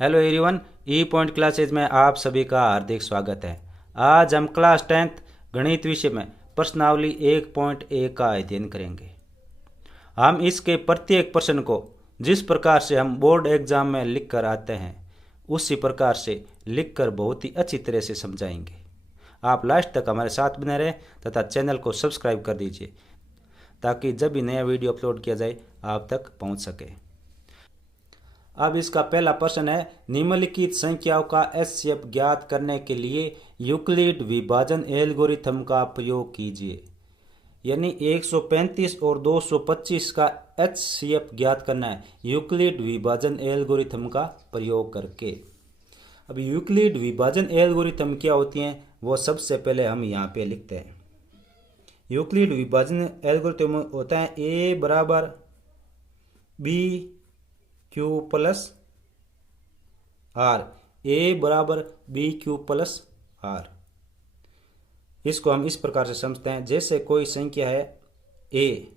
Hello everyone, ई point classes में आप सभी का हार्दिक स्वागत है। आज हम क्लास 10th गणित विषय में प्रश्नावली 1.1 का अध्ययन करेंगे। हम इसके प्रत्येक प्रश्न को जिस प्रकार से हम बोर्ड एग्जाम में लिख कर आते हैं उसी प्रकार से लिखकर बहुत ही अच्छी तरह से समझाएंगे। आप लास्ट तक हमारे साथ बने रहें तथा चैनल को सब्सक्राइब कर दीजिए ताकि जब भी नया वीडियो अपलोड किया जाए आप तक पहुंच सके। अब इसका पहला प्रश्न है, निम्नलिखित संख्याओं का एचसीएफ ज्ञात करने के लिए यूक्लिड विभाजन एल्गोरिथम का प्रयोग कीजिए। यानी 135 और 225 का एचसीएफ ज्ञात करना है यूक्लिड विभाजन एल्गोरिथम का प्रयोग करके। अब यूक्लिड विभाजन एल्गोरिथम क्या होती हैं वो सबसे पहले हम यहाँ पे लिखते हैं। यूक्लिड विभाजन एल्गोरिथम होता है ए बराबर बी क्यू प्लस आर, ए बराबर बी क्यू प्लस आर। इसको हम इस प्रकार से समझते हैं, जैसे कोई संख्या है ए,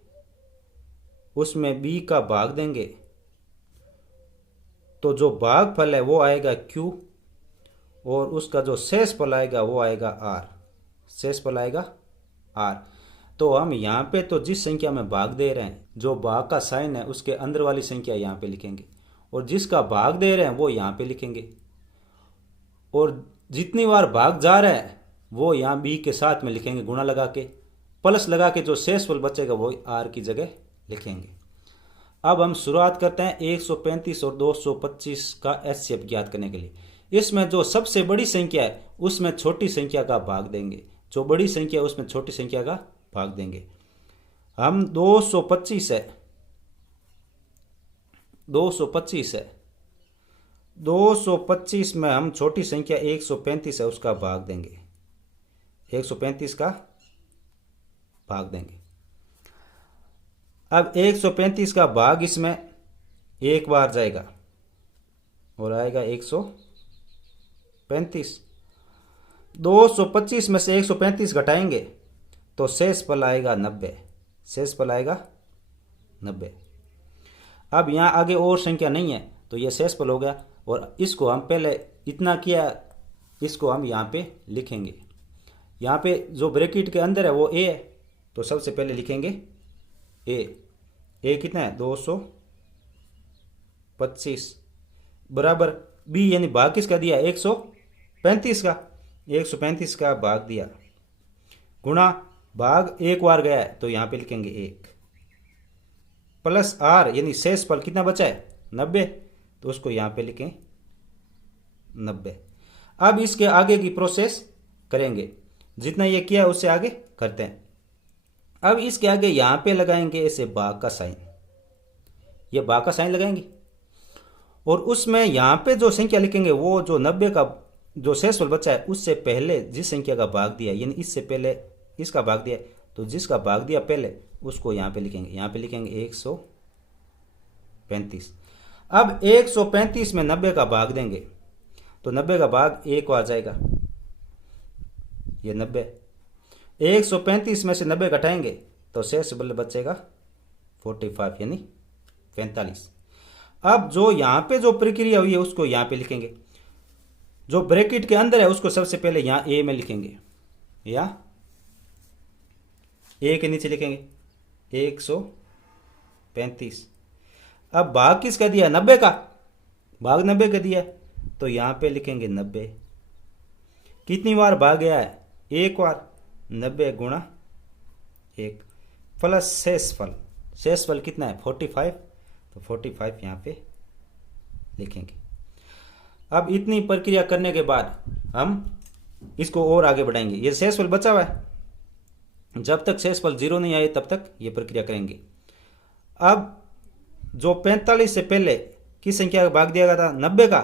उसमें बी का भाग देंगे तो जो भागफल है वो आएगा क्यू और उसका जो शेषफल आएगा वो आएगा आर। शेषफल आएगा आर। तो हम यहाँ पे तो जिस संख्या में भाग दे रहे हैं जो भाग का साइन है उसके अंदर वाली संख्या यहाँ पे लिखेंगे और जिसका भाग दे रहे हैं वो यहाँ पे लिखेंगे और जितनी बार भाग जा रहा है वो यहाँ बी के साथ में लिखेंगे गुणा लगा के, प्लस लगा के जो शेषफल बचेगा वो आर की जगह लिखेंगे। अब हम शुरुआत करते हैं 135 और 225 का एचसीएफ ज्ञात करने के लिए। इसमें जो सबसे बड़ी संख्या है उसमें छोटी संख्या का भाग देंगे, जो बड़ी संख्या है उसमें छोटी संख्या का भाग देंगे। हम 225 है 225 में हम छोटी संख्या 135 है उसका भाग देंगे, 135 का भाग देंगे। अब 135 का भाग इसमें एक बार जाएगा और आएगा 135। 225 में से 135 घटाएंगे तो शेषफल आएगा 90। शेषफल आएगा 90। अब यहाँ आगे और संख्या नहीं है तो यह शेषफल हो गया और इसको हम पहले इतना किया, इसको हम यहाँ पे लिखेंगे। यहाँ पे जो ब्रैकेट के अंदर है वो ए है तो सबसे पहले लिखेंगे ए कितना है 225 बराबर बी यानी भाग किसका दिया 135 का, 135 का भाग दिया गुणा भाग एक बार गया है तो यहाँ पे लिखेंगे 1 प्लस आर यानी शेषफल कितना बचा है 90 तो उसको यहाँ पे लिखें 90। अब इसके आगे की प्रोसेस करेंगे, जितना ये किया उससे आगे करते हैं। अब इसके आगे यहाँ पे लगाएंगे ऐसे भाग का साइन, ये भाग का साइन लगाएंगे और उसमें यहाँ पे जो संख्या लिखेंगे वो जो 90 का जो शेषफल बचा है उससे पहले जिस संख्या का भाग दिया यानी इससे पहले इसका भाग दिया तो जिसका भाग दिया पहले उसको यहाँ पे लिखेंगे, यहाँ पे लिखेंगे 135। अब 135 में 90 का भाग देंगे तो 90 का भाग एक बार जाएगा, ये 90। 135 में से 90 घटाएंगे तो शेषफल बचेगा 45 यानी 45। अब जो यहाँ पे जो प्रक्रिया हुई है उसको यहाँ पे लिखेंगे, जो ब्रैकेट के अंदर है उसको सबसे पहले यहाँ ए में लिखेंगे या ए के नीचे लिखेंगे 135। अब भाग किसका दिया 90 का, भाग 90 का दिया तो यहाँ पे लिखेंगे 90। कितनी बार भाग गया है एक बार, 90 गुणा 1 प्लस शेषफल, शेषफल कितना है 45 तो 45 यहाँ पे लिखेंगे। अब इतनी प्रक्रिया करने के बाद हम इसको और आगे बढ़ाएंगे। ये शेषफल बचा हुआ है, जब तक शेषफल 0 नहीं आए तब तक ये प्रक्रिया करेंगे। अब जो 45 से पहले किस संख्या का भाग दिया गया था 90 का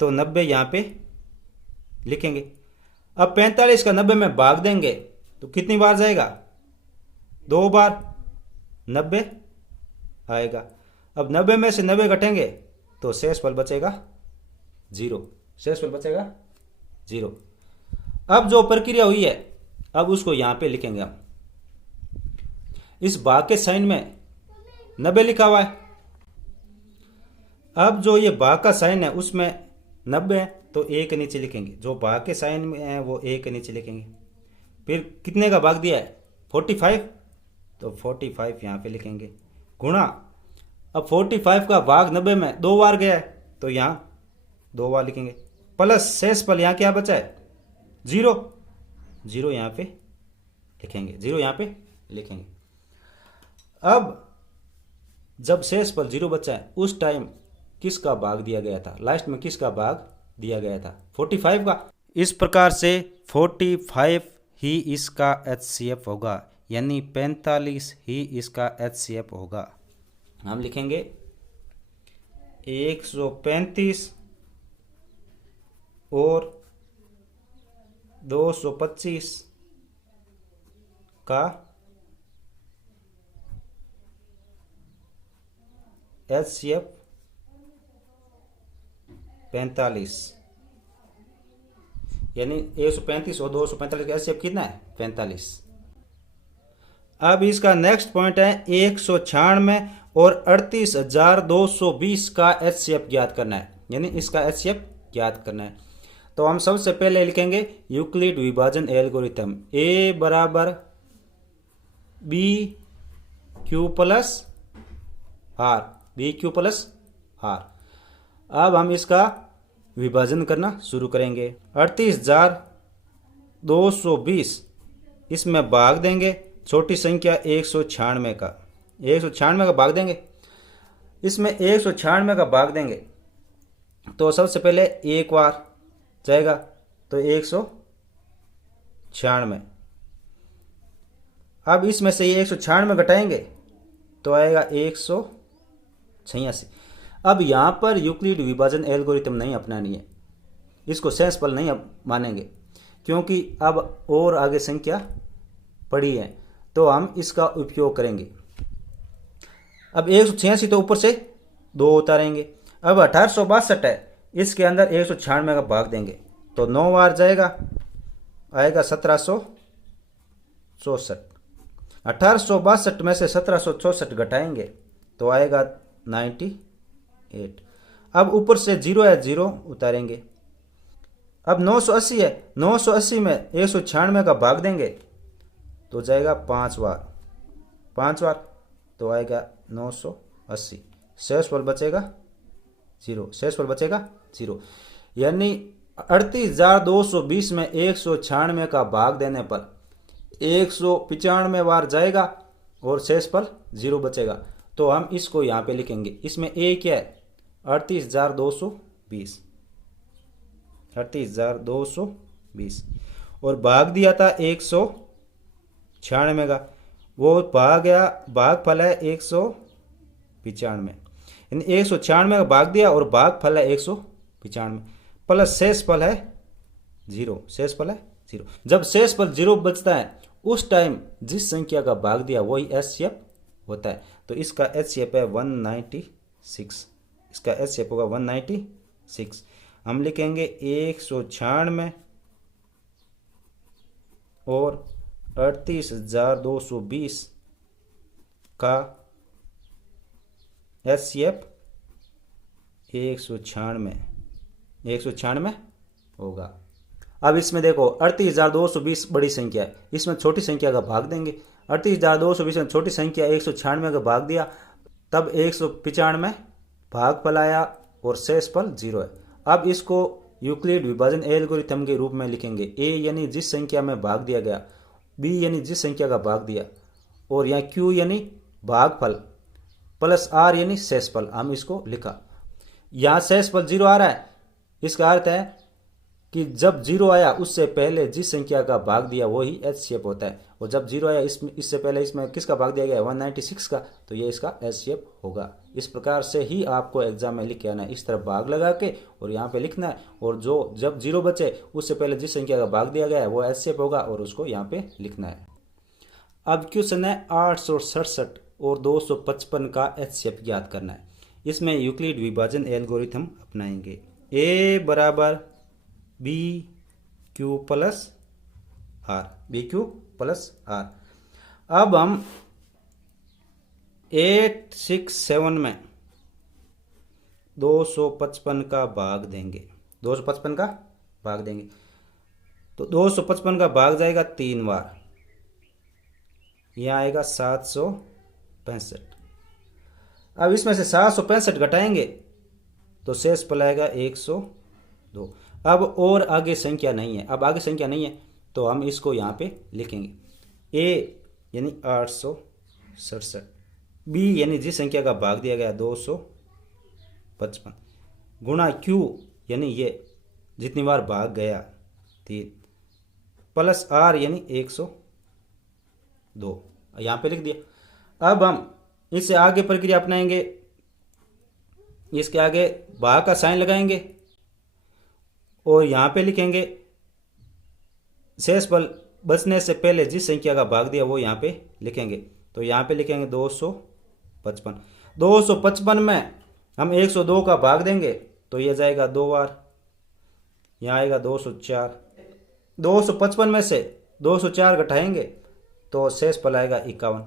तो 90 यहाँ पे लिखेंगे। अब 45 का 90 में भाग देंगे तो कितनी बार जाएगा 2 बार 90 आएगा। अब 90 में से 90 घटेंगे तो शेषफल बचेगा 0, शेषफल बचेगा 0। अब जो प्रक्रिया हुई है अब उसको यहाँ पे लिखेंगे हम। इस भाग के साइन में 90 लिखा हुआ है अब जो ये भाग का साइन है उसमें 90 है तो ए के नीचे लिखेंगे, जो भाग के साइन में है वो ए के नीचे लिखेंगे। फिर कितने का भाग दिया है 45, तो 45 यहाँ पे लिखेंगे गुणा। अब 45 का भाग 90 में 2 बार गया है तो यहाँ 2 बार लिखेंगे, प्लस शेष पल यहाँ क्या बचा है 0, 0 यहाँ पे लिखेंगे, 0 यहाँ पे लिखेंगे। अब जब शेष पल 0 बचा है उस टाइम किसका भाग दिया गया था, लास्ट में किसका भाग दिया गया था 45 का। इस प्रकार से 45 ही इसका HCF होगा, यानी 45 ही इसका HCF होगा। हम लिखेंगे 135 और 225 का HCF 45, यानी 135 और 245 का HCF कितना है 45। अब इसका नेक्स्ट पॉइंट है 196 और 38,220 का HCF ज्ञात करना है, यानी इसका HCF ज्ञात करना है। तो हम सबसे पहले लिखेंगे यूक्लिड विभाजन एल्गोरिथम, A बराबर B Q plus R, B Q plus R. अब हम इसका विभाजन करना शुरू करेंगे। 38,220 इसमें भाग देंगे छोटी संख्या 196 का, 196 का भाग देंगे, इसमें 196 का भाग देंगे तो सबसे पहले एक बार जाएगा तो 196। अब इसमें से ये 196 घटाएंगे तो आएगा 186। अब यहाँ पर यूक्लिड विभाजन एल्गोरिथम नहीं अपनानी है, इसको शेषफल नहीं मानेंगे क्योंकि अब और आगे संख्या पड़ी है तो हम इसका उपयोग करेंगे। अब 186 तो ऊपर से 2 उतारेंगे। अब 1862 है, इसके अंदर 196 का भाग देंगे तो 9 बार जाएगा, आएगा 1764। 1862 में से 1764 घटाएंगे तो आएगा 98। अब ऊपर से 0 है, 0 उतारेंगे। अब 980 है, 980 में 196 का भाग देंगे तो जाएगा 5 बार, 5 बार तो आएगा 980। शेषफल बचेगा 0, शेषफल बचेगा 0, यानी 38,220 में 196 का भाग देने पर 195 बार जाएगा और शेषफल 0 बचेगा। तो हम इसको यहाँ पे लिखेंगे, इसमें A क्या है 38,220, 38,220 और भाग दिया था 196 का, वो भाग गया, भागफल है 195, यानी 196 का भाग दिया और भागफल है 195 प्लस शेषफल है 0, शेषफल है 0। जब शेषफल 0 बचता है उस टाइम जिस संख्या का भाग दिया वही HCF होता है। तो इसका HCF है 196, इसका HCF होगा 196। हम लिखेंगे 196 और 38,220 का HCF 196 होगा। अब इसमें देखो 38,220 बड़ी संख्या है, इसमें छोटी संख्या का भाग देंगे। 38,220 में छोटी संख्या 196 का भाग दिया, तब 195 भागफल आया और शेषफल 0 है। अब इसको यूक्लिड विभाजन एल्गोरिथम के रूप में लिखेंगे। A यानी जिस संख्या में भाग दिया गया, B यानी जिस संख्या का भाग दिया, और यहाँ Q यानी भागफल प्लस R यानी शेषफल। हम इसको लिखा, यहाँ शेषफल 0 आ रहा है, इसका अर्थ है कि जब 0 आया उससे पहले जिस संख्या का भाग दिया वही HCF होता है, और जब 0 आया इससे पहले इसमें किसका भाग दिया गया 196 का, तो ये इसका HCF होगा। इस प्रकार से ही आपको एग्जाम में लिख के आना है, इस तरफ भाग लगा के और यहाँ पे लिखना है, और जो जब 0 बचे उससे पहले जिस संख्या का भाग दिया गया है वो HCF होगा और उसको यहाँ पे लिखना है। अब क्वेश्चन है 867 और 255 का HCF ज्ञात करना है। इसमें यूक्लिड विभाजन एल्गोरिथम अपनाएंगे। A बराबर B Q plus R, B Q plus R. अब हम 867 में 255 का भाग देंगे, 255 का भाग देंगे तो 255 का भाग जाएगा 3 बार, यहाँ आएगा 765। अब इसमें से 765 घटाएंगे तो शेष पल आएगा 102। अब और आगे संख्या नहीं है, अब आगे संख्या नहीं है तो हम इसको यहाँ पे लिखेंगे। ए यानी 867, बी यानी जिस संख्या का भाग दिया गया 255, गुणा क्यू यानी ये जितनी बार भाग गया 3, प्लस आर यानी 102, यहाँ पे लिख दिया। अब हम इससे आगे प्रक्रिया अपनाएंगे, इसके आगे भाग का साइन लगाएंगे और यहाँ पे लिखेंगे शेष पल बचने से पहले जिस संख्या का भाग दिया वो यहाँ पे लिखेंगे। तो यहाँ पे लिखेंगे 255। 255 में हम 102 का भाग देंगे तो ये जाएगा 2 बार, यहाँ आएगा 204। 255 में से 204 घटाएंगे तो शेष पल आएगा 51।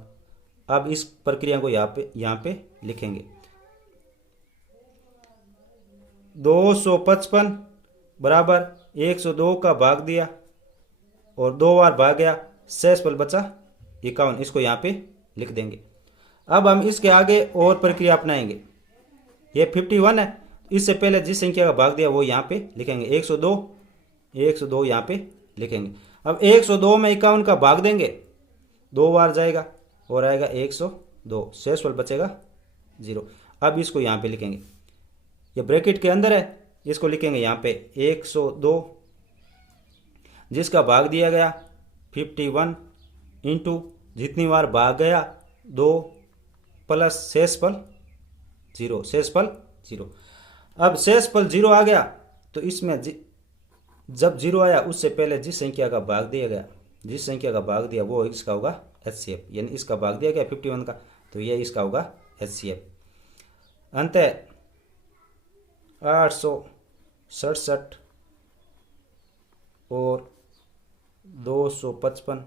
अब इस प्रक्रिया को यहाँ पे लिखेंगे। 255 बराबर 102 का भाग दिया और 2 बार भाग गया, शेष पल बचा 51, इसको यहाँ पे लिख देंगे। अब हम इसके आगे और प्रक्रिया अपनाएंगे। ये 51 है, इससे पहले जिस संख्या का भाग दिया वो यहाँ पे लिखेंगे। 102 यहाँ पे लिखेंगे। अब 102 में 51 का भाग देंगे, 2 बार जाएगा और आएगा 102, शेष पल बचेगा 0। अब इसको यहाँ पे लिखेंगे, ये ब्रैकेट के अंदर है, इसको लिखेंगे यहाँ पे 102 जिसका भाग दिया गया 51 इंटू जितनी बार भाग गया 2 प्लस शेष पल 0, शेष पल 0। अब शेष पल 0 आ गया तो इसमें जब 0 आया उससे पहले जिस संख्या का भाग दिया गया, जिस संख्या का भाग दिया वो इसका होगा HCF, यानी इसका भाग दिया गया 51 का तो ये इसका होगा HCF। अंतः 867 और 255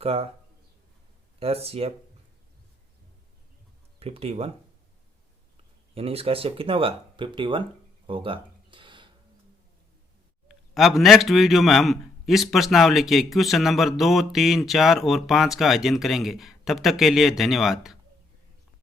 का HCF 51, यानी इसका HCF कितना होगा 51 होगा। अब नेक्स्ट वीडियो में हम इस प्रश्नावली के क्वेश्चन नंबर 2, 3, 4 और 5 का अध्ययन करेंगे। तब तक के लिए धन्यवाद।